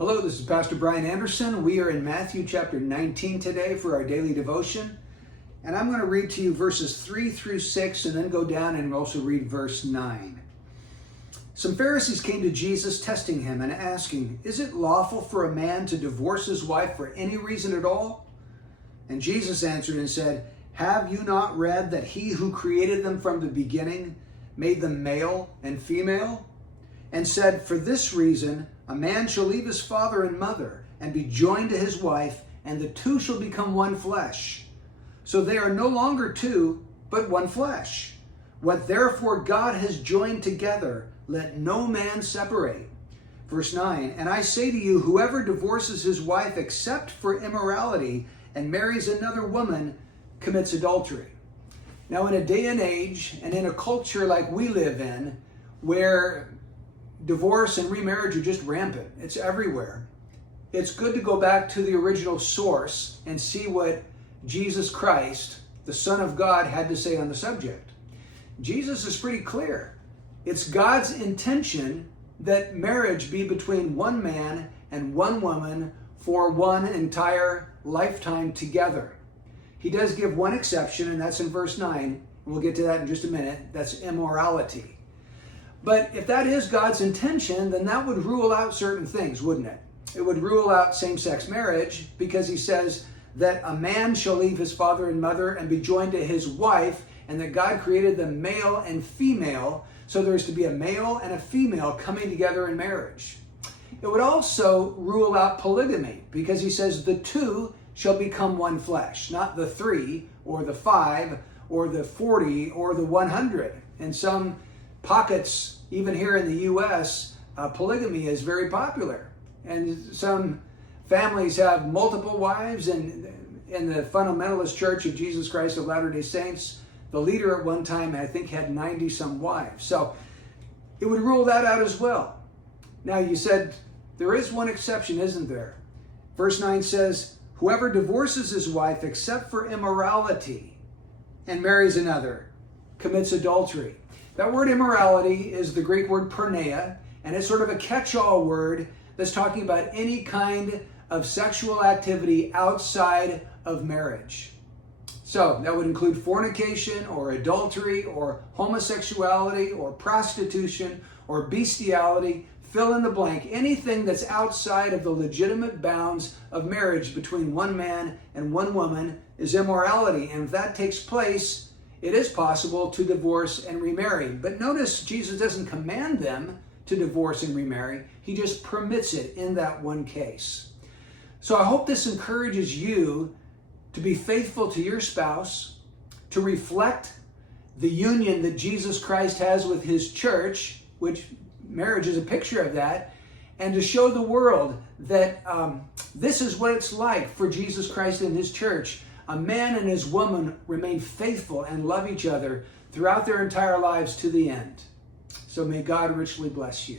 Hello, this is Pastor Brian Anderson. We are in Matthew chapter 19 today for our daily devotion. And I'm going to read to you verses 3 through 6 and then go down and also read verse 9. Some Pharisees came to Jesus testing him and asking, "Is it lawful for a man to divorce his wife for any reason at all?" And Jesus answered and said, "Have you not read that he who created them from the beginning made them male and female? And said, for this reason, a man shall leave his father and mother and be joined to his wife, and the two shall become one flesh. So they are no longer two, but one flesh. What therefore God has joined together, let no man separate." Verse 9, "And I say to you, whoever divorces his wife except for immorality and marries another woman commits adultery." Now, in a day and age and in a culture like we live in, where divorce and remarriage are just rampant, it's everywhere, it's good to go back to the original source and see what Jesus Christ, the Son of God, had to say on the subject. Jesus is pretty clear. It's God's intention that marriage be between one man and one woman for one entire lifetime together. He does give one exception, and that's in verse 9. And we'll get to that in just a minute. That's immorality. But if that is God's intention, then that would rule out certain things, wouldn't it? It would rule out same-sex marriage, because he says that a man shall leave his father and mother and be joined to his wife, and that God created them male and female, so there's to be a male and a female coming together in marriage. It would also rule out polygamy, because he says the two shall become one flesh, not the 3 or the 5 or the 40 or the 100. In some pockets, even here in the U.S., polygamy is very popular. And some families have multiple wives, and in the Fundamentalist Church of Jesus Christ of Latter-day Saints, the leader at one time, I think, had 90-some wives. So it would rule that out as well. Now, you said there is one exception, isn't there? Verse 9 says, "Whoever divorces his wife except for immorality and marries another commits adultery." That word immorality is the Greek word porneia, and it's sort of a catch-all word that's talking about any kind of sexual activity outside of marriage. So that would include fornication or adultery or homosexuality or prostitution or bestiality, fill in the blank. Anything that's outside of the legitimate bounds of marriage between one man and one woman is immorality. And if that takes place, it is possible to divorce and remarry. But notice Jesus doesn't command them to divorce and remarry. He just permits it in that one case. So I hope this encourages you to be faithful to your spouse, to reflect the union that Jesus Christ has with his church, which marriage is a picture of that, and to show the world that this is what it's like for Jesus Christ and his church. A man and his woman remain faithful and love each other throughout their entire lives to the end. So may God richly bless you.